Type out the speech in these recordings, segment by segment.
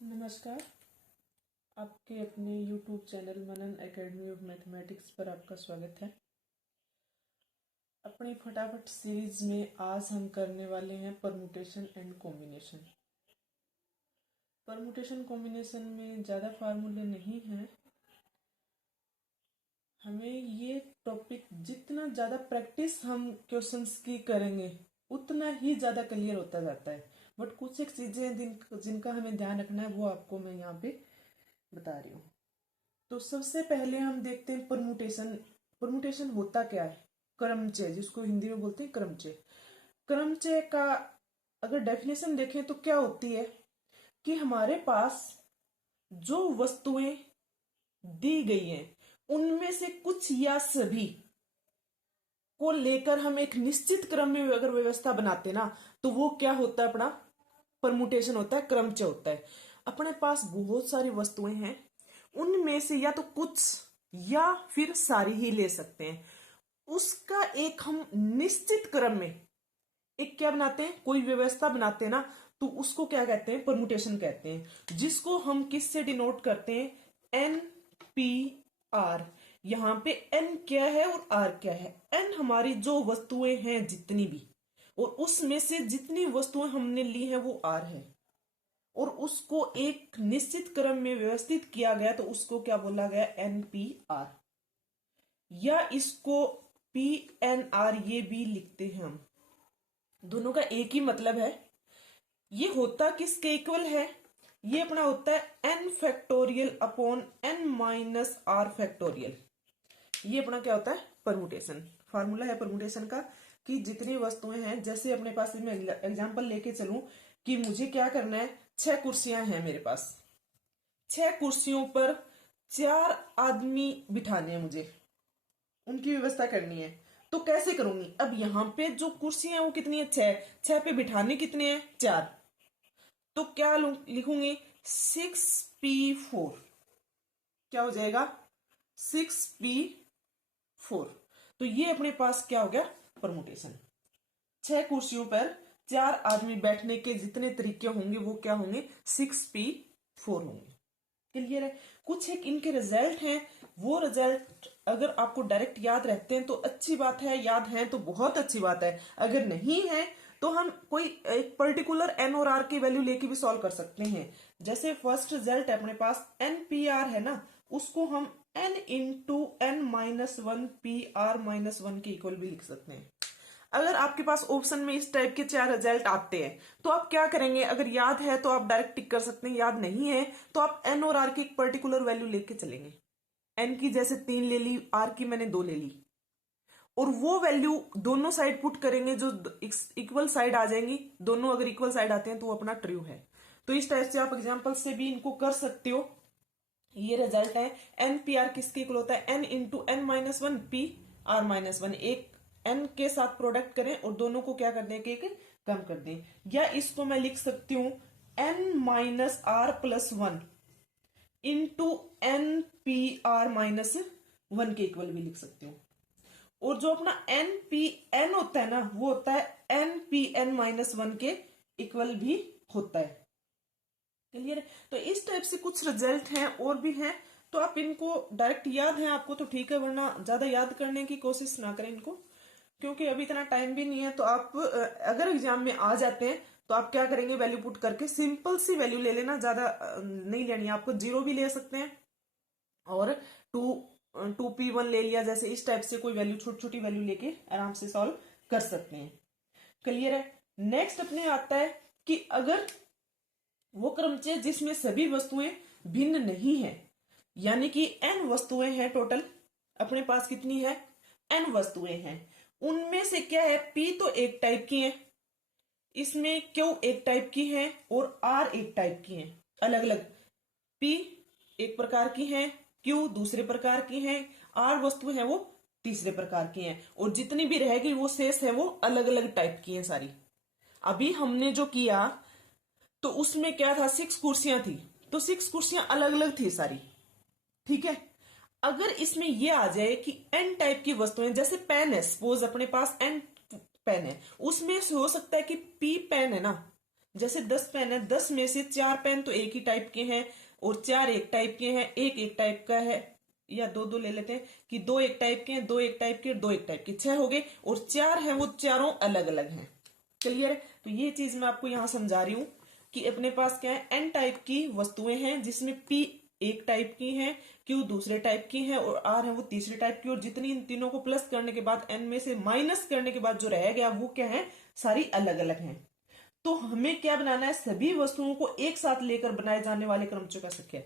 नमस्कार। आपके अपने YouTube channel Manan academy of mathematics पर आपका स्वागत है। अपनी फटाफट सीरीज में आज हम करने वाले हैं permutation and combination. Permutation combination में ज़्यादा फार्मूले नहीं हैं। हमें ये टॉपिक जितना ज़्यादा प्रैक्टिस हम क्वेश्चंस की करेंगे उतना ही ज़्यादा क्लियर होता जाता है। बट कुछ एक चीज़ें जिनका हमें ध्यान रखना है वो आपको मैं यहाँ पे बता रही हूँ। तो सबसे पहले हम देखते हैं परमुटेशन। परमुटेशन होता क्या है? क्रमचय, जिसको हिंदी में बोलते हैं क्रमचय। क्रमचय का अगर डेफिनेशन देखें तो क्या होती है कि हमारे पास जो वस्तुएं दी गई हैं उनमें से कुछ या सभी को लेकर हम एक निश्चित क्रम में अगर व्यवस्था बनाते ना तो वो क्या होता है? अपना परमुटेशन होता है, क्रमचय होता है। अपने पास बहुत सारी वस्तुएं हैं, उनमें से या तो कुछ या फिर सारी ही ले सकते हैं। उसका एक हम निश्चित क्रम में एक क्या बनाते हैं, कोई व्यवस्था बनाते हैं ना, तो उसको क्या कहते हैं? परमुटेशन कहते हैं, जिसको हम किससे डिनोट करते हैं? N P R. यहां पे एन क्या है और आर क्या है? एन हमारी जो वस्तुएं हैं जितनी भी, और उसमें से जितनी वस्तुएं हमने ली हैं वो आर है, और उसको एक निश्चित क्रम में व्यवस्थित किया गया तो उसको क्या बोला गया? एनपीआर, या इसको पी एन आर ये भी लिखते हैं हम। दोनों का एक ही मतलब है। ये होता किसके इक्वल है? ये अपना होता है N factorial upon N minus are factorial. ये अपना क्या होता है? परमुटेशन। फार्मूला है परमुटेशन का कि जितनी वस्तुएं हैं, जैसे अपने पास मैं एग्जांपल लेके चलूं कि मुझे क्या करना है, 6 कुर्सियां हैं मेरे पास। 6 कुर्सियों पर 4 आदमी बिठाने हैं, मुझे उनकी व्यवस्था करनी है। तो कैसे करूंगी? अब यहां पे जो कुर्सियां हैं वो कितनी है? 6। 6 पे बिठाने कितने हैं? 4। तो क्या लिखूंगी? 6p4। क्या हो जाएगा? 6p4। तो ये अपने पास क्या हो गया? परमुटेशन। 6 कुर्सियों पर 4 आदमी बैठने के जितने तरीके होंगे वो क्या होंगे? 6p4 होंगे। क्लियर है? कुछ एक इनके रिजल्ट हैं, वो रिजल्ट अगर आपको डायरेक्ट याद रहते हैं तो अच्छी बात है, याद है तो बहुत अच्छी बात है। अगर नहीं है तो हम कोई एक पर्टिकुलर एन और आर की वैल्यू लेके भी सॉल्व कर सकते हैं। जैसे फर्स्ट रिजल्ट है अपने पास एन पी आर है ना, उसको हम n into n minus one P r minus one के इक्वल भी लिख सकते हैं। अगर आपके पास ऑप्शन में इस टाइप के 4 रिजल्ट आते हैं तो आप क्या करेंगे? अगर याद है तो आप डायरेक्ट टिक कर सकते हैं, याद नहीं है तो आप एन और आर की एक पर्टिकुलर वैल्यू लेके चलेंगे। एन की जैसे 3 ले ली, आर की मैंने 2 ले ली, और वो वैल्यू दोनों साइड पुट करेंगे, जो इक्वल साइड आ जाएंगी। दोनों अगर इक्वल साइड आते हैं तो वो अपना ट्रू है। तो इस टाइप से आप एग्जाम्पल से भी इनको कर सकते हो। ये रिजल्ट है। एन पी आर किसके इक्वल होता है? N into n minus one P r minus one. एक एन के साथ प्रोडक्ट करें और दोनों को क्या कर दें? एक कम कर दें। या इसको मैं लिख सकती हूं n minus r plus one into n P r minus one के इक्वल भी लिख सकती हूँ। और जो अपना एन पी एन होता है ना, वो होता है n P n minus one के इक्वल भी होता है। क्लियर है? तो इस टाइप से कुछ रिजल्ट हैं और भी हैं, तो आप इनको डायरेक्ट याद है आपको तो ठीक है, वरना ज्यादा याद करने की कोशिश ना करें इनको, क्योंकि अभी इतना टाइम भी नहीं है। तो आप अगर एग्जाम में आ जाते हैं तो आप क्या करेंगे? वैल्यू पुट करके सिंपल सी वैल्यू ले लेना, ज्यादा नहीं लेनी है आपको। 0 भी ले सकते हैं और 2p1 ले लिया, जैसे इस टाइप से कोई वैल्यू छोटी छोटी वैल्यू लेके आराम से सॉल्व कर सकते हैं। क्लियर है? नेक्स्ट अपने आता है कि अगर वो क्रमचय जिसमें सभी वस्तुएं भिन्न नहीं है, यानी कि n वस्तुएं हैं टोटल, अपने पास कितनी है? n वस्तुएं हैं। उनमें से क्या है? p तो एक टाइप की है, इसमें q एक टाइप की है और r एक टाइप की है। अलग अलग p एक प्रकार की है, q दूसरे प्रकार की है, r वस्तु है वो तीसरे प्रकार की है, और जितनी भी रहेगी वो शेष है वो अलग अलग टाइप की है सारी। अभी हमने जो किया तो उसमें क्या था? 6 कुर्सियां थी, तो 6 कुर्सियां अलग अलग थी सारी। ठीक है? अगर इसमें यह आ जाए कि एन टाइप की वस्तुएं, जैसे पेन है, सपोज अपने पास एन पेन है, उसमें से हो सकता है कि पी पेन है ना, जैसे 10 पेन है, 10 में से 4 पेन तो एक ही टाइप के हैं और 4 एक टाइप के हैं, एक टाइप का है, या दो ले लेते हैं कि 2 एक टाइप के हैं, 2 एक टाइप के, 2 एक टाइप के, 6 हो गए। और 4 हैं वो चारों अलग अलग हैं। क्लियर है? तो ये चीज मैं आपको यहां समझा रही हूं कि अपने पास क्या है, एन टाइप की वस्तुएं हैं जिसमें पी एक टाइप की हैं, क्यू दूसरे टाइप की हैं और आर है वो तीसरे टाइप की। और जितनी इन तीनों को प्लस करने के बाद एन में से माइनस करने के बाद जो रह गया वो क्या है, सारी अलग अलग हैं। तो हमें क्या बनाना है, सभी वस्तुओं को एक साथ लेकर बनाए जाने वाले क्रमचय का संख्या।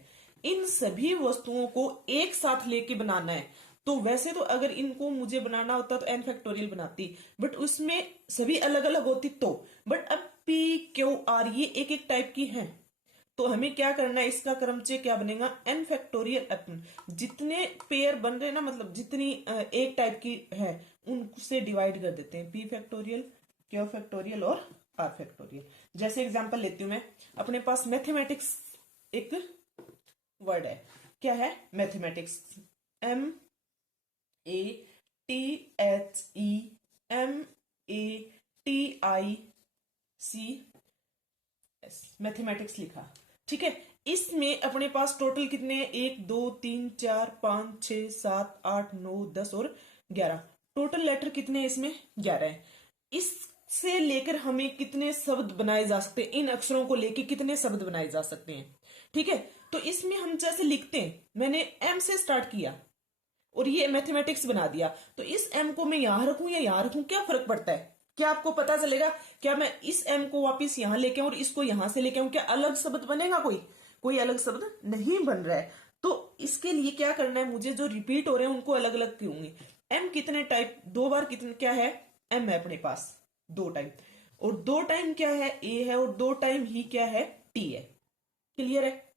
इन सभी वस्तुओं को एक साथ लेके बनाना है। तो वैसे तो अगर इनको मुझे बनाना होता तो एन फैक्टोरियल बनाती, बट उसमें सभी अलग अलग होती तो। बट अब पी क्यू आर ये एक एक टाइप की हैं, तो हमें क्या करना है, इसका क्रमचय क्या बनेगा, एन फैक्टोरियल अपन जितने पेयर बन रहे ना, मतलब जितनी एक टाइप की है उनसे डिवाइड कर देते हैं, पी फैक्टोरियल, क्यू फैक्टोरियल और आर फैक्टोरियल। जैसे एग्जांपल लेती हूं मैं, अपने पास मैथमेटिक्स एक वर्ड है, क्या है, मैथमेटिक्स, MATHEMATICS, मैथमेटिक्स लिखा। ठीक है, इसमें अपने पास टोटल कितने, 1 2 3 4 5 6 7 8 9 10 और 11, टोटल लेटर कितने हैं इसमें, 11 है। इससे लेकर हमें कितने शब्द बनाए जा सकते हैं, इन अक्षरों को लेकर कितने शब्द बनाए जा सकते हैं। ठीक है, तो इसमें हम जैसे लिखते हैं, मैंने एम से स्टार्ट किया और ये मैथमेटिक्स बना दिया, तो इस एम को मैं यहां रखूं या यहां रखूं, क्या फर्क पड़ता है, क्या आपको पता चलेगा, क्या मैं इस एम को वापस यहां लेके आऊं और इसको यहां से लेके आऊं, क्या अलग शब्द बनेगा, कोई अलग शब्द नहीं बन रहा है। तो इसके लिए क्या करना है, मुझे जो रिपीट हो रहे हैं उनको अलग अलग करूंगी। एम कितने टाइप, 2 बार कितने, क्या है, एम है अपने पास 2 टाइम, और 2 टाइम क्या है, ए है, और 2 टाइम ही क्या है, टी है। क्लियर है?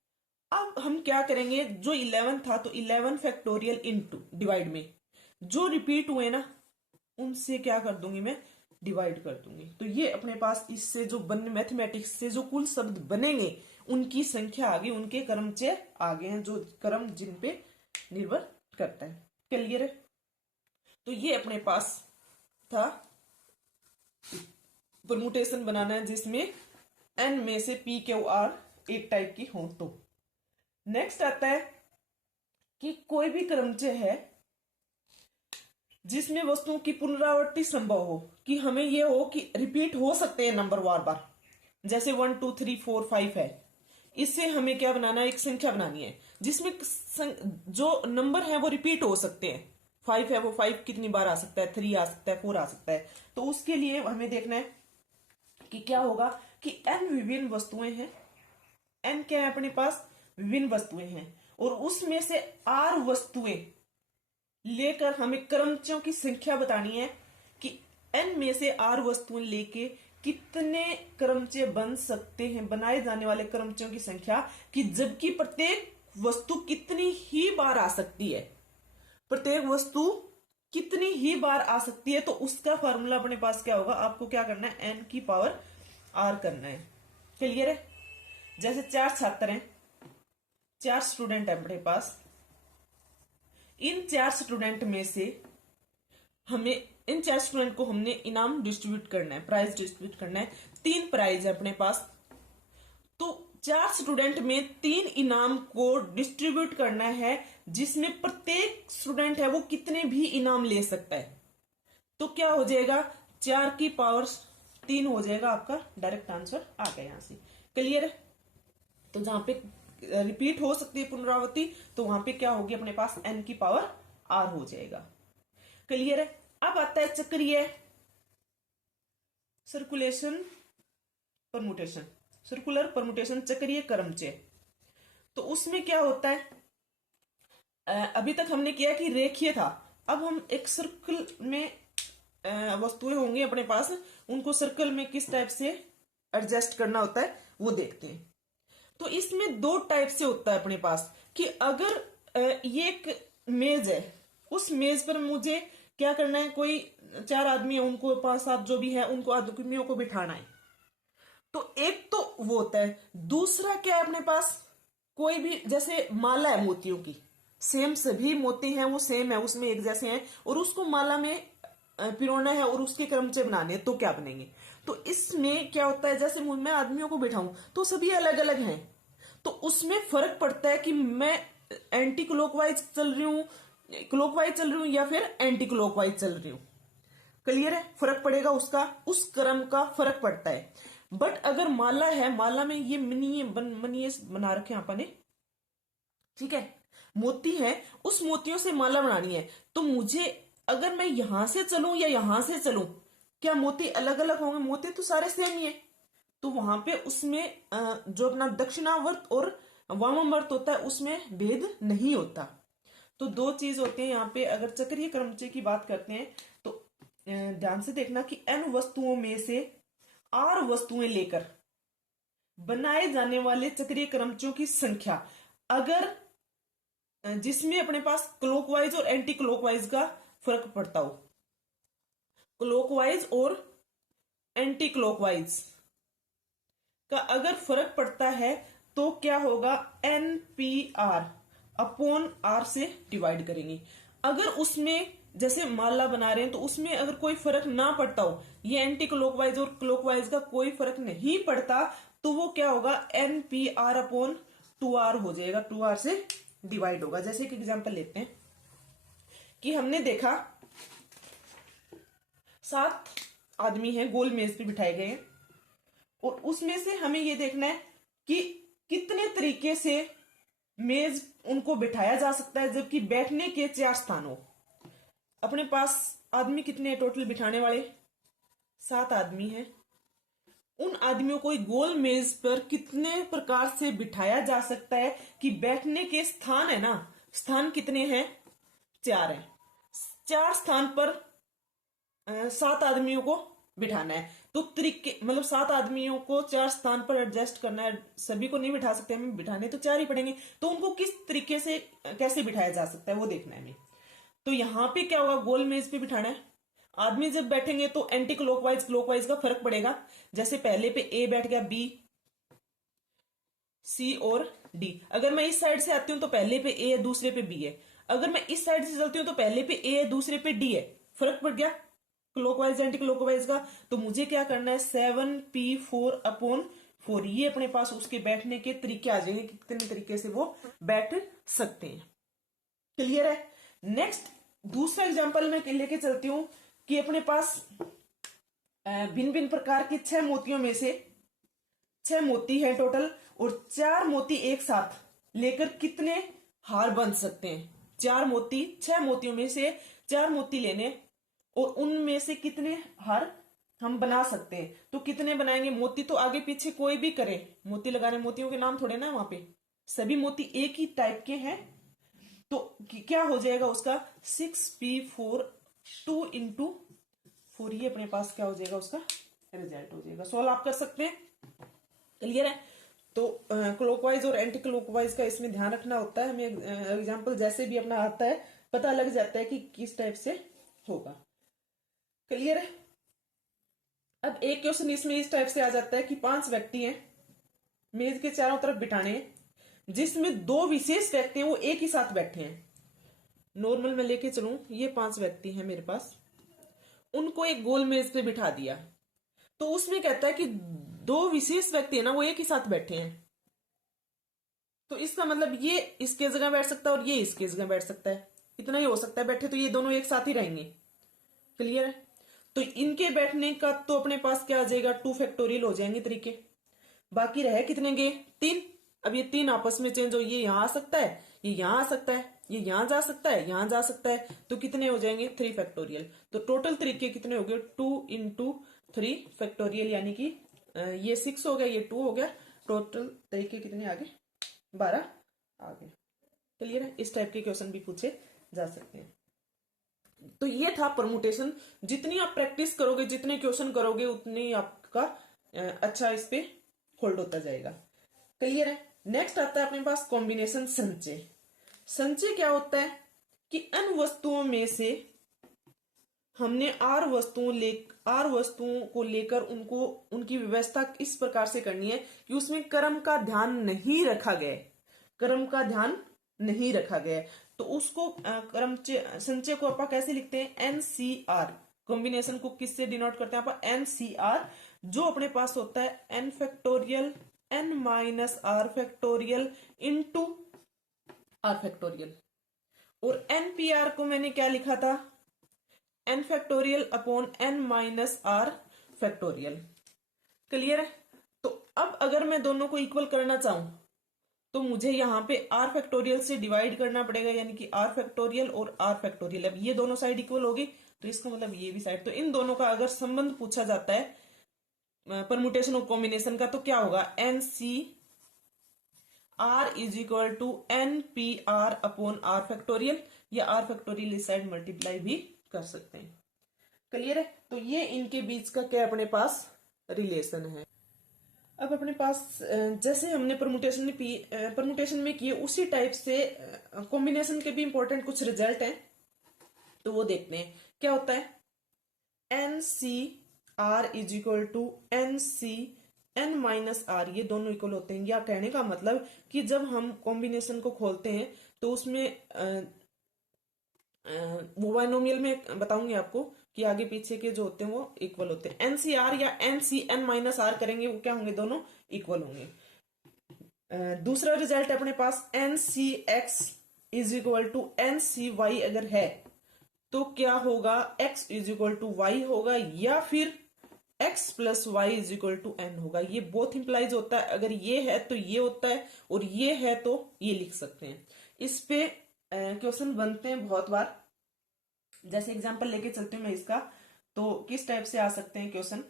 अब हम क्या करेंगे, जो 11 था तो 11 फैक्टोरियल इनटू डिवाइड में जो रिपीट हुए ना उनसे क्या कर दूंगी, मैं डिवाइड कर दूंगी। तो ये अपने पास इससे जो बन मैथमेटिक्स से जो कुल शब्द बनेंगे उनकी संख्या आ गई, उनके क्रमचय आ गए हैं, जो क्रम जिन पे निर्भर करता है। क्लियर है? तो ये अपने पास था परमुटेशन बनाना है जिसमें एन में से पी क्यू आर एक टाइप की हो। तो नेक्स्ट आता है कि कोई भी क्रमचय है जिसमें वस्तुओं की पुनरावृत्ति संभव हो, कि हमें यह हो कि रिपीट हो सकते हैं नंबर बार बार, जैसे 1 2 3 4 5 है, इससे हमें क्या बनाना है, एक संख्या बनानी है जिसमें जो नंबर है वो रिपीट हो सकते हैं। 5 है, वो 5 कितनी बार आ सकता है, 3 आ सकता है, 4 आ सकता है। तो उसके लिए हमें देखना है कि क्या होगा कि n विभिन्न वस्तुएं हैं, n क्या है अपने पास, विभिन्न वस्तुएं हैं, और उसमें से r वस्तुएं लेकर हमें क्रमचयों की संख्या बतानी है कि n में से r वस्तुएं लेके कितने क्रमचय बन सकते हैं, बनाए जाने वाले क्रमचयों की संख्या, कि जबकि प्रत्येक वस्तु कितनी ही बार आ सकती है, प्रत्येक वस्तु कितनी ही बार आ सकती है। तो उसका फॉर्मूला अपने पास क्या होगा, आपको क्या करना है, n की पावर r करना है। क्लियर है? जैसे 4 छात्र हैं, 4 स्टूडेंट है अपने पास, इन 4 स्टूडेंट में से हमें इन 4 स्टूडेंट को हमने इनाम डिस्ट्रीब्यूट करना है, प्राइज डिस्ट्रीब्यूट करना है। 3 प्राइज है अपने पास, तो 4 स्टूडेंट में 3 इनाम को डिस्ट्रीब्यूट करना है, जिसमें प्रत्येक स्टूडेंट है वो कितने भी इनाम ले सकता है। तो क्या हो जाएगा, 4 की पावर 3 हो जाएगा, आपका डायरेक्ट आंसर आ गया यहां से। क्लियर है? तो जहां पे रिपीट हो सकती है पुनरावृत्ति, तो वहां पे क्या होगी, अपने पास n की पावर r हो जाएगा। क्लियर है? अब आता है चक्रीय सर्कुलेशन परमुटेशन, सर्कुलर परमुटेशन, चक्रीय क्रमचय। तो उसमें क्या होता है, अभी तक हमने किया कि रेखीय था, अब हम एक सर्कल में वस्तुएं होंगी अपने पास, उनको सर्कल में किस टाइप से एडजस्ट करना होता है वो देखते हैं। तो इसमें 2 टाइप से होता है अपने पास, कि अगर ये एक मेज है, उस मेज पर मुझे क्या करना है, कोई 4 आदमी है, उनको 5 7 जो भी है उनको आदमियों को बिठाना है। तो एक तो वो होता है। दूसरा क्या है अपने पास, कोई भी जैसे माला है मोतियों की, सेम सभी मोती हैं वो सेम है, उसमें एक जैसे हैं, और उसको माला में पिरोना है और उसके क्रमचय बनाने हैं, तो क्या बनेंगे। तो इसमें क्या होता है, जैसे मैं आदमियों को बिठाऊं तो सभी अलग अलग हैं, तो उसमें फर्क पड़ता है कि मैं एंटी क्लॉकवाइज चल रही हूं, क्लॉकवाइज चल रही हूं या फिर एंटी क्लॉकवाइज चल रही हूं। क्लियर है, फर्क पड़ेगा उसका, उस क्रम का फर्क पड़ता है। बट अगर माला है, माला में ये मनिये बना रखे हैं आपने, ठीक है, मोती है, उस मोतियों से माला बनानी है, तो मुझे अगर मैं यहां से चलूं या यहां से चलूं, क्या मोती अलग अलग होंगे? मोती तो सारे सेम ही है, तो वहां पे उसमें जो अपना दक्षिणावर्त और वामावर्त होता है उसमें भेद नहीं होता। तो दो चीज होती है यहाँ पे। अगर चक्रीय क्रमचय की बात करते हैं तो ध्यान से देखना कि n वस्तुओं में से r वस्तुएं लेकर बनाए जाने वाले चक्रीय क्रमचयों की संख्या, अगर जिसमें अपने पास क्लॉकवाइज और एंटी क्लॉकवाइज का फर्क पड़ता हो, क्लॉकवाइज और एंटी क्लॉकवाइज का अगर फर्क पड़ता है तो क्या होगा, NPR अपॉन R से डिवाइड करेंगे। अगर उसमें जैसे माला बना रहे हैं तो उसमें अगर कोई फर्क ना पड़ता हो, ये एंटी क्लॉकवाइज और क्लॉकवाइज का कोई फर्क नहीं पड़ता, तो वो क्या होगा, NPR अपॉन 2R हो जाएगा, 2R से डिवाइड होगा। जैसे एक एग्जांपल लेते हैं कि हमने देखा 7 आदमी हैं, गोल मेज पे बिठाए गए हैं, और उसमें से हमें ये देखना है कि कितने तरीके से मेज उनको बिठाया जा सकता है, जबकि बैठने के 4 स्थान हो। अपने पास आदमी कितने टोटल बिठाने वाले, 7 आदमी हैं। उन आदमियों को गोल मेज पर कितने प्रकार से बिठाया जा सकता है कि बैठने के स्थान है ना, स्थान कितने हैं, 4 हैं। 4 स्थान पर 7 आदमियों को बिठाना है, तो तरीके मतलब 7 आदमियों को 4 स्थान पर एडजस्ट करना है, सभी को नहीं बिठा सकते हमें, बिठाने तो 4 ही पड़ेंगे, तो उनको किस तरीके से कैसे बिठाया जा सकता है वो देखना है हमें। तो यहां पे क्या होगा, गोल मेज पे बिठाना है। आदमी जब बैठेंगे तो एंटी क्लॉकवाइज क्लॉकवाइज का फर्क पड़ेगा। जैसे पहले पे ए बैठ गया, बी, सी और डी। अगर मैं इस साइड से आती हूं तो पहले पे ए है, दूसरे पे बी है। अगर मैं इस साइड से चलती हूं तो पहले पे ए है, दूसरे पे डी है। फर्क पड़ गया क्लॉकवाइज एंटी क्लॉकवाइज का। तो मुझे क्या करना है, 7P4 अपॉन 4, ये अपने पास उसके बैठने के तरीके आ जाएंगे, कितने तरीके से वो बैठ सकते हैं। क्लियर है। नेक्स्ट दूसरा एग्जांपल मैं लेके चलती हूं कि अपने पास भिन्न भिन्न प्रकार के 6 मोतियों में से 6 मोती है टोटल, और 4 मोती एक साथ लेकर कितने हार बन सकते हैं। 4 मोती, 6 मोतियों में से 4 मोती लेने और उनमें से कितने हार हम बना सकते हैं। तो कितने बनाएंगे, मोती तो आगे पीछे कोई भी करे, मोती लगाने, मोतियों के नाम थोड़े ना वहां पे, सभी मोती एक ही टाइप के हैं। तो क्या हो जाएगा उसका, 6P4 2 इंटू 4, ये अपने पास क्या हो जाएगा, उसका रिजल्ट हो जाएगा। सॉल्व आप कर सकते हैं। क्लियर है। तो क्लॉकवाइज और एंटी क्लॉकवाइज का इसमें ध्यान रखना होता है हमें। एग्जांपल जैसे भी अपना आता है पता लग जाता है कि किस टाइप से होगा। क्लियर है। अब एक क्वेश्चन इसमें इस टाइप से आ जाता है कि 5 व्यक्ति हैं, मेज के चारों तरफ बिठाने हैं, जिसमें 2 विशेष व्यक्ति हैं वो एक ही साथ बैठे हैं। नॉर्मल में लेके चलूं, ये 5 व्यक्ति हैं मेरे पास, उनको एक गोल मेज पे बिठा दिया, तो उसमें कहता है कि 2 विशेष व्यक्ति है ना वो एक ही साथ बैठे हैं। तो इसका मतलब ये इसके जगह बैठ सकता है और ये इसके जगह बैठ सकता है, इतना ही हो सकता है बैठे, तो ये दोनों एक साथ ही रहेंगे। क्लियर है। तो इनके बैठने का तो अपने पास क्या आ जाएगा, 2 फैक्टोरियल हो जाएंगे तरीके। बाकी रहे कितने गए, 3। अब ये 3 आपस में चेंज हो, ये यहां आ सकता है, ये यहां आ सकता है, ये यहां जा सकता है, यहां जा सकता है, तो कितने हो जाएंगे, 3 फैक्टोरियल। तो टोटल तरीके कितने हो गए, 2 इंटू 3 फैक्टोरियल, यानी कि ये 6 हो गया, ये 2 हो गया, टोटल तरीके कितने आ गए, 12 आ गए। क्लियर है। इस टाइप के क्वेश्चन भी पूछे जा सकते हैं। तो ये था परमुटेशन। जितनी आप प्रैक्टिस करोगे, जितने क्वेश्चन करोगे, उतनी आपका अच्छा इस पे होल्ड होता जाएगा। क्लियर है। नेक्स्ट आता है अपने पास कॉम्बिनेशन संचय। संचय क्या होता है कि n वस्तुओं में से हमने r वस्तुओं को लेकर उनको उनकी व्यवस्था इस प्रकार से करनी है कि उसमें क्रम का ध्यान नहीं रखा गया, क्रम का ध्यान नहीं रखा गया। तो उसको क्रम संचय को आप कैसे लिखते हैं, NCR। कॉम्बिनेशन को किससे डिनोट करते हैं आप, NCR, जो अपने पास होता है n factorial n minus are factorial into r factorial, और एन पी आर को मैंने क्या लिखा था, n factorial upon n minus are factorial. Clear है? तो अब अगर मैं दोनों को इक्वल करना चाहूं तो मुझे यहां पे r फैक्टोरियल से डिवाइड करना पड़ेगा, यानी कि r फैक्टोरियल और r फैक्टोरियल। अब ये दोनों साइड इक्वल होगी तो इसका मतलब ये भी साइड, तो इन दोनों का अगर संबंध पूछा जाता है परमुटेशन और कॉम्बिनेशन का, तो क्या होगा, n C r is equal to n P r upon r factorial, या आर फैक्टोरियल इस साइड मल्टीप्लाई भी कर सकते हैं। क्लियर है? तो ये इनके बीच का क्या अपने पास रिलेशन है। अब अपने पास जैसे हमने परमुटेशन में किए उसी टाइप से कॉम्बिनेशन के भी इंपॉर्टेंट कुछ रिजल्ट हैं, तो वो देखते हैं। क्या होता है, n C r is equal to N C n minus r, ये दोनों इक्वल होते हैं। या कहने का मतलब कि जब हम कॉम्बिनेशन को खोलते हैं तो उसमें वो बाइनोमियल में बताऊंगी आपको कि आगे पीछे के जो होते हैं वो इक्वल होते हैं। एनसीआर या एनसीएन माइनस आर करेंगे, वो क्या होंगे, दोनों इक्वल होंगे। दूसरा रिजल्ट अपने पास N C X is equal to N C Y अगर है तो क्या होगा, x is equal to Y होगा, या फिर x plus Y is equal to N होगा। ये बोथ इंप्लाइज होता है, अगर ये है तो ये होता है, और ये है तो ये लिख सकते हैं। इस पे क्वेश्चन बनते हैं बहुत बार। जैसे एग्जांपल लेके चलती हूं मैं इसका, तो किस टाइप से आ सकते हैं क्वेश्चन।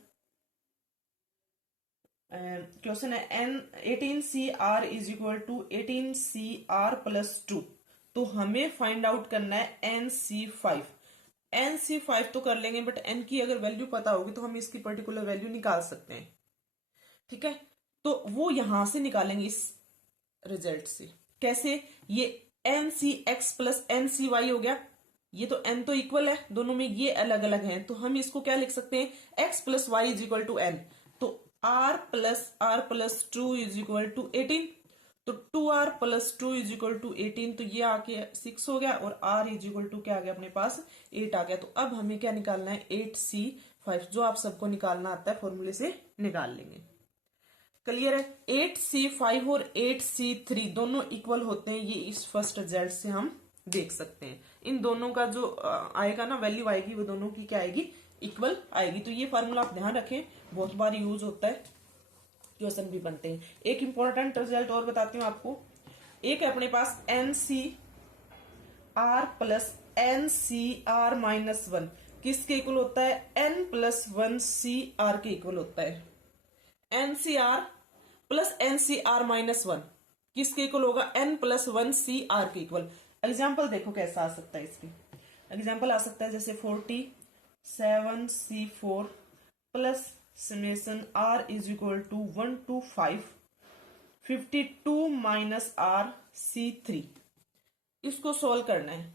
क्वेश्चन है n 18CR is equal to 18CR plus 2, तो हमें फाइंड आउट करना है NC5। NC5 तो कर लेंगे, बट n की अगर वैल्यू पता होगी तो हम इसकी पर्टिकुलर वैल्यू निकाल सकते हैं। ठीक है, तो वो यहां से निकालेंगे इस रिजल्ट से। कैसे, ये NCX प्लस NCY हो गया, ये तो n तो इक्वल है दोनों में, ये अलग अलग हैं, तो हम इसको क्या लिख सकते हैं, x plus Y is equal to n, तो r plus 2 is equal to 18, तो 2r plus 2 is equal to 18, तो ये आके 6 हो गया, और r इज इक्वल टू क्या आ गया अपने पास, 8 आ गया। तो अब हमें क्या निकालना है, 8C5, जो आप सबको निकालना आता है फॉर्मूले से निकाल लेंगे। क्लियर है? 8C5 और 8C3 दोनों इक्वल होते हैं, ये इस फर्स्ट रिजल्ट से हम देख सकते हैं। इन दोनों का जो आएगा ना वैल्यू आएगी, वो दोनों की क्या आएगी, इक्वल आएगी। तो ये फार्मूला आप ध्यान रखें, बहुत बार यूज होता है, क्वेश्चन भी बनते हैं। एक इंपॉर्टेंट रिजल्ट और बताती हूँ आपको। एक है अपने पास NCR प्लस NCR माइनस 1, किसके इक्वल होता है, n प्लस 1CR के इक्वल होता है। NCR प्लस NCR माइनस 1 किसके इक्वल होगा, n प्लस 1CR के इक्वल। एग्जाम्पल देखो कैसा आ सकता है, इसकी एग्जाम्पल आ सकता है जैसे 47C4 plus summation R is equal to 1 to 5 52 minus RC3, इसको सॉल्व करना है।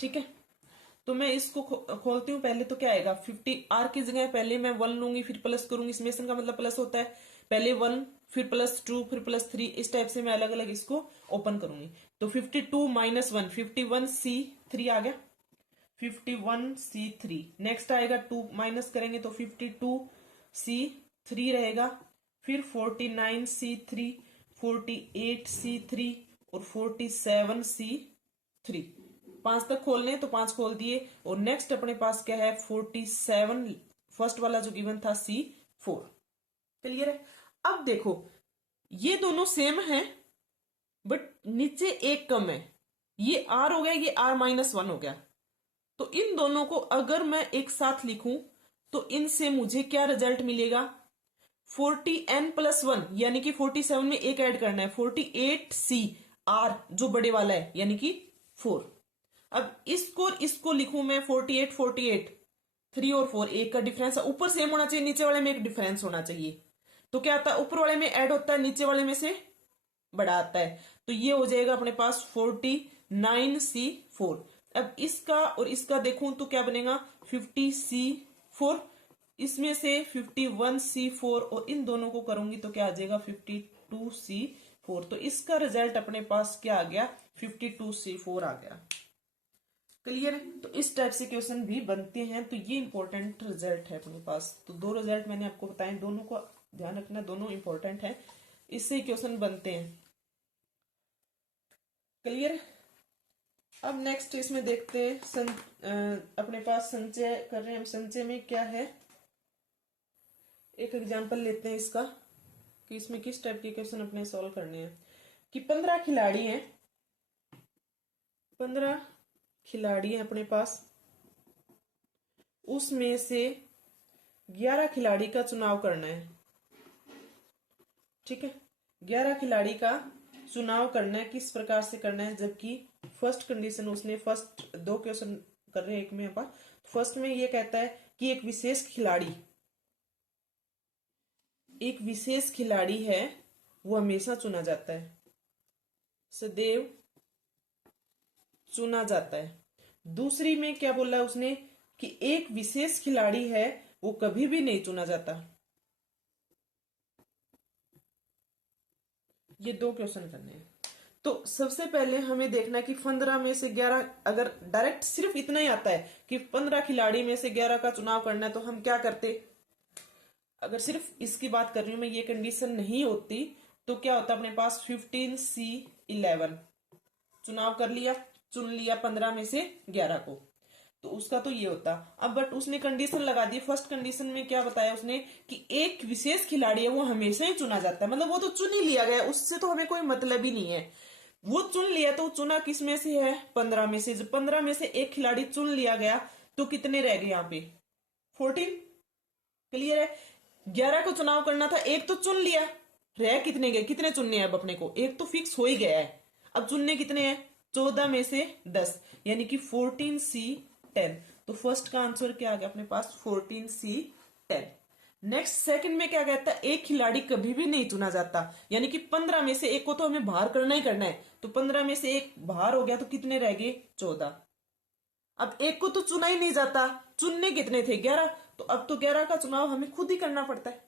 ठीक है, तो मैं इसको खोलती हूँ। पहले तो क्या आएगा, 50 R की जगह पहले मैं 1 लूंगी, फिर प्लस करूंगी, समेसन का मतलब प्लस होता है, पहले 1 फिर प्लस 2 फिर प्लस 3, इस टाइप से मैं अलग अलग इसको ओपन करूंगी। तो 52 माइनस 1 51C3 आ गया, 51C3। नेक्स्ट आएगा 2 माइनस करेंगे तो 52C3 रहेगा, फिर 49C3 48C3 और 47C3। 5 तक खोलने तो 5 खोल दिए, और नेक्स्ट अपने पास क्या है, 47 फर्स्ट वाला जो गिवन था C4। क्लियर है? अब देखो ये दोनों सेम है, बट नीचे एक कम है, ये R हो गया, ये R माइनस 1 हो गया। तो इन दोनों को अगर मैं एक साथ लिखूं तो इनसे मुझे क्या रिजल्ट मिलेगा, 40n प्लस 1, यानी कि 47 में एक ऐड करना है, 48CR जो बड़े वाला है यानी कि 4। अब इसको लिखूं मैं 48 3 और 4, एक का डिफरेंस ऊपर सेम होना चाहिए, नीचे वाले में एक डिफरेंस होना चाहिए। तो क्या आता है, ऊपर वाले में ऐड होता है, नीचे वाले में से बड़ा आता है, तो ये हो जाएगा अपने पास 49C4। अब इसका और इसका देखूं तो क्या बनेगा, 50C4, इसमें से 51C4, और इन दोनों को करूंगी तो क्या आ जाएगा, 52C4। तो इसका रिजल्ट अपने पास क्या आ गया, 52C4 आ गया। क्लियर है? तो इस टाइप से क्वेश्चन भी बनते हैं। तो ये इंपॉर्टेंट रिजल्ट है अपने पास। तो दो रिजल्ट मैंने आपको बताए, दोनों को ध्यान रखना, दोनों इंपॉर्टेंट है, इससे क्वेश्चन बनते हैं। क्लियर? अब नेक्स्ट इसमें देखते हैं अपने पास संचय कर रहे हैं हम। संचय में क्या है, एक एग्जांपल लेते हैं इसका कि इसमें किस टाइप के क्वेश्चन अपने सॉल्व करने हैं। कि 15 खिलाड़ी हैं, 15 खिलाड़ी हैं अपने पास, उसमें से 11 खिलाड़ी का चुनाव करना है। ठीक है, 11 खिलाड़ी का चुनाव करना है। किस प्रकार से करना है, जबकि फर्स्ट कंडीशन उसने, फर्स्ट दो क्वेश्चन कर रहे हैं एक में अपन। फर्स्ट में ये कहता है कि एक विशेष खिलाड़ी है, वो हमेशा चुना जाता है, सदैव चुना जाता है। दूसरी में क्या बोला है उसने कि एक विशेष खिलाड़ी है, वो कभी भी नहीं चुना जाता। ये दो क्वेश्चन करने हैं। तो सबसे पहले हमें देखना कि 15 में से 11, अगर डायरेक्ट सिर्फ इतना ही आता है कि 15 खिलाड़ी में से 11 का चुनाव करना है, तो हम क्या करते। अगर सिर्फ इसकी बात कर रही हूं मैं, ये कंडीशन नहीं होती तो क्या होता अपने पास 15C11 चुनाव कर लिया, चुन लिया 15 में से 11 को, तो उसका तो ये होता। अब बट उसने कंडीशन लगा दी। फर्स्ट कंडीशन में क्या बताया उसने कि एक विशेष खिलाड़ी है, वो हमेशा ही चुना जाता है, मतलब वो तो चुन ही लिया गया, उससे तो हमें कोई मतलब ही नहीं है। वो चुन लिया तो चुना किस में से है, 15 में से। जब 15 में से एक खिलाड़ी चुन लिया गया तो कितने रह गए यहाँ पे, 14। क्लियर है? 11 को चुनाव करना था, एक तो चुन लिया, रह कितने गए, कितने चुनने हैं अब अपने को, एक तो फिक्स हो ही गया है। अब चुनने कितने हैं, 14 में से 10, यानी कि 14C10। तो फर्स्ट का आंसर क्या आ गया अपने पास, 14C10। नेक्स्ट सेकंड में क्या कहता है, एक खिलाड़ी कभी भी नहीं चुना जाता, यानी कि 15 में से एक को तो हमें बाहर करना ही करना है। तो 15 में से एक बाहर हो गया तो कितने रह गए, 14। अब एक को तो चुना ही नहीं जाता, चुनने कितने थे, 11। तो अब तो 11 का चुनाव हमें खुद ही करना पड़ता है,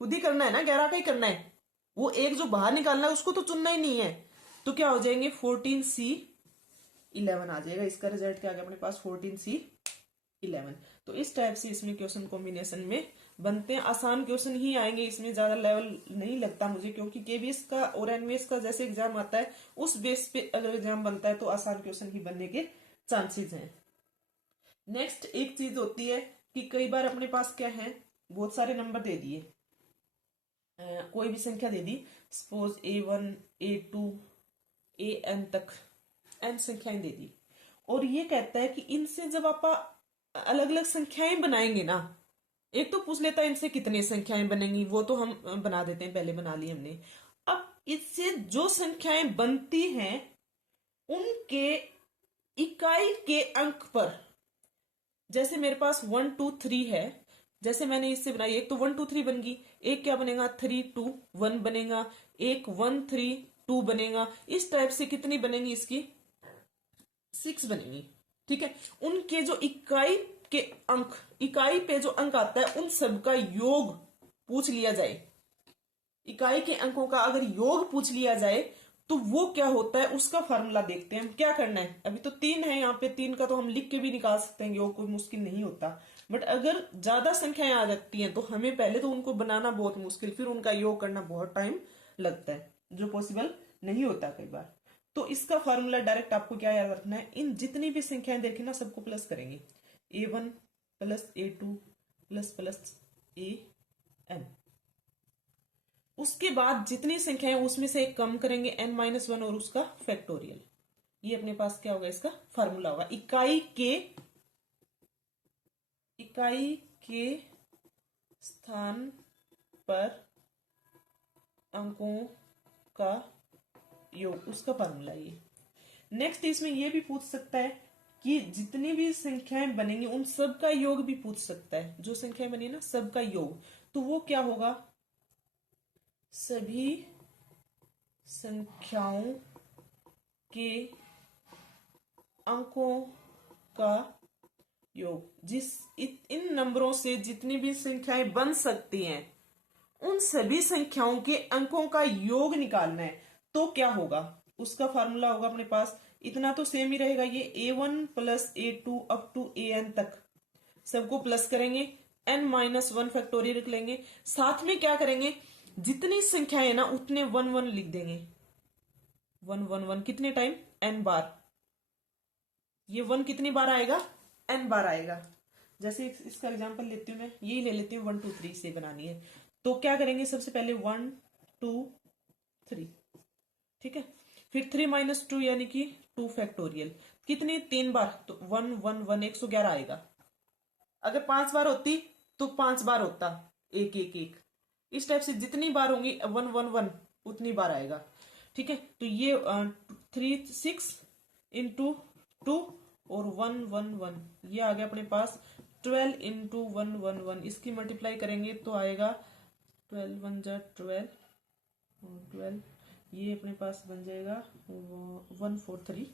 खुद ही करना है ना, 11 का ही करना है। वो एक जो बाहर निकालना है उसको तो चुनना ही नहीं है। तो क्या हो जाएंगे, 14C11 आ जाएगा। इसका रिजल्ट क्या आ गया अपने पास, 14C11। तो इस टाइप से इसमें क्वेश्चन कॉम्बिनेशन में बनते हैं। आसान क्वेश्चन ही आएंगे, इसमें ज्यादा लेवल नहीं लगता मुझे, क्योंकि केवीएस का और एनवीएस का जैसे एग्जाम आता है उस बेस पे अगर एग्जाम बनता है तो आसान क्वेश्चन ही बनने के चांसेस हैं। नेक्स्ट एक चीज होती है कि कई बार अपने पास क्या है, बहुत सारे नंबर दे दिए, कोई भी संख्या दे दी, सपोज A1 A2 AN तक n संख्याएं दे दी, और ये कहता है कि इनसे जब आप अलग अलग संख्याएं बनाएंगे ना, एक तो पूछ लेता है इनसे कितने संख्याएं बनेंगी, वो तो हम बना देते हैं, पहले बना ली हमने। अब इससे जो संख्याएं बनती हैं उनके इकाई के अंक पर, जैसे मेरे पास 1 2 3 है, जैसे मैंने इससे बनाई, एक तो 1 2 3 बन गई, एक क्या बनेगा 3 2 1 बनेगा, एक 1 3 2 बनेगा। इस टाइप से कितनी बनेंगी, इसकी 6 बनेंगी। ठीक है, उनके जो इकाई के अंक, इकाई पे जो अंक आता है उन सब का योग पूछ लिया जाए, इकाई के अंकों का अगर योग पूछ लिया जाए तो वो क्या होता है, उसका फार्मूला देखते हैं हम। क्या करना है, अभी तो 3 है यहाँ पे, 3 का तो हम लिख के भी निकाल सकते हैं, योग कोई मुश्किल नहीं होता। बट अगर ज्यादा संख्याएं आ जाती हैं तो हमें पहले तो उनको बनाना बहुत मुश्किल, फिर उनका योग करना बहुत टाइम लगता है, जो पॉसिबल नहीं होता कई बार। तो इसका फार्मूला डायरेक्ट आपको क्या याद रखना है, इन जितनी भी संख्याएं देखी ना सबको प्लस करेंगे, A1 plus A2 plus plus AN। उसके बाद जितनी संख्याएं उसमें से एक कम करेंगे n-1 और उसका फैक्टोरियल। ये अपने पास क्या होगा, इसका फार्मूला होगा। इकाई के स्थान पर अंकों का योग, उसका फार्मूला ये। नेक्स्ट इसमें ये भी पूछ सकता है कि जितनी भी संख्याएं बनेंगी उन सब का योग भी पूछ सकता है, जो संख्याएं बनी ना सब का योग, तो वो क्या होगा, सभी संख्याओं के अंकों का योग। इन नंबरों से जितनी भी संख्याएं बन सकती हैं उन सभी संख्याओं के अंकों का योग निकालना है, तो क्या होगा, उसका फार्मूला होगा अपने पास इतना तो सेम ही रहेगा, ये a1 plus a2 up to an तक सबको प्लस करेंगे, n-1 फैक्टोरियल लिख लेंगे। साथ में क्या करेंगे, जितनी संख्याएं है ना उतने 1 1 लिख देंगे। 1 1 1 कितने टाइम, n बार। ये 1 कितनी बार आएगा, n बार आएगा। जैसे इसका एग्जांपल लेती हूँ मैं, यही ले लेती हूँ 1 2 3 से बनानी है। तो क्या करेंगे, सबसे पहले 1 2 3, ठीक है। फिर 3 - 2 यानी कि 2 फैक्टोरियल, कितनी, 3 बार, तो 1 1 1 111 आएगा। अगर 5 बार होती तो 5 बार होता, 1 1 1। इस टाइप से जितनी बार होंगी 1 1 1 उतनी बार आएगा, ठीक है। तो ये 3 6 इंटू 2 और 1 1 1, ये आ गया अपने पास 12 इंटू 1 1 1। इसकी मल्टीप्लाई करेंगे तो आएगा 12 1 जा 12 और 12, ये अपने पास बन जाएगा 1432।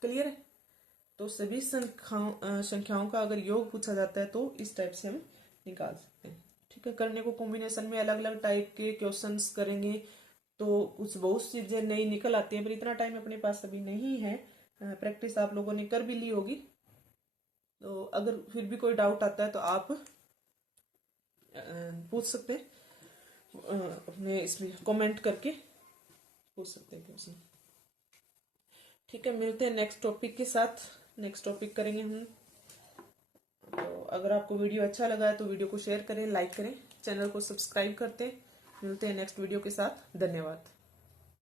क्लियर है। तो सभी संख्याओं का अगर योग पूछा जाता है तो इस टाइप से हम निकाल सकते हैं, ठीक है। करने को कॉम्बिनेशन में अलग अलग टाइप के क्वेश्चंस करेंगे तो कुछ बहुत चीजें नई निकल आती हैं, पर इतना टाइम अपने पास अभी नहीं है। प्रैक्टिस आप लोगों ने कर भी ली होगी, तो अगर फिर भी कोई डाउट आता है तो आप पूछ सकते हैं, अपने इसमें कमेंट करके पूछ सकते हैं क्वेश्चन, ठीक है। मिलते हैं नेक्स्ट टॉपिक के साथ, नेक्स्ट टॉपिक करेंगे हम। तो अगर आपको वीडियो अच्छा लगा है तो वीडियो को शेयर करें, लाइक करें, चैनल को सब्सक्राइब करते हैं। मिलते हैं नेक्स्ट वीडियो के साथ, धन्यवाद।